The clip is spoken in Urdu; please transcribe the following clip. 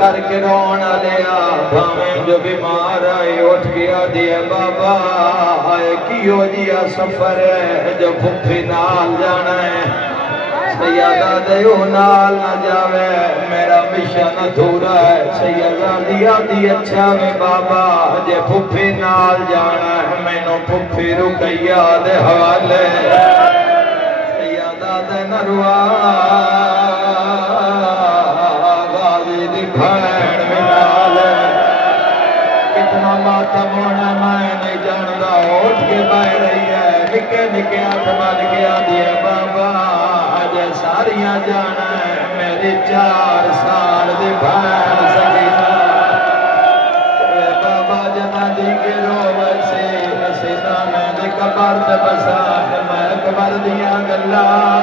کر کے رونا لیا بھامیں جو بیمار آئے اٹھ گیا دیا بابا آئے کیوں جیا سفر ہے جو پھپھی نال جانا ہے سیدہ دیو نال نہ جاوے میرا مشن ادھورا ہے سیدہ دیا دی اچھا وے بابا جے پھپھی نال جانا ہے میں نو پھپھی رکیا دے حوالے سیدہ دے نروا غازی دی بھین منال کتنا ماتم ہونا میں نہیں جاندہ اٹھ کے بائے رہی ہے نکے نکے ہاتھ بن گیا دیے بابا ساریاں جانا ہے میری 4 سال دی بھین سکینہ بابا جنا دی کے روے سے سیدہ میں دی قبر تے بسا میں قبر دیاں گلہ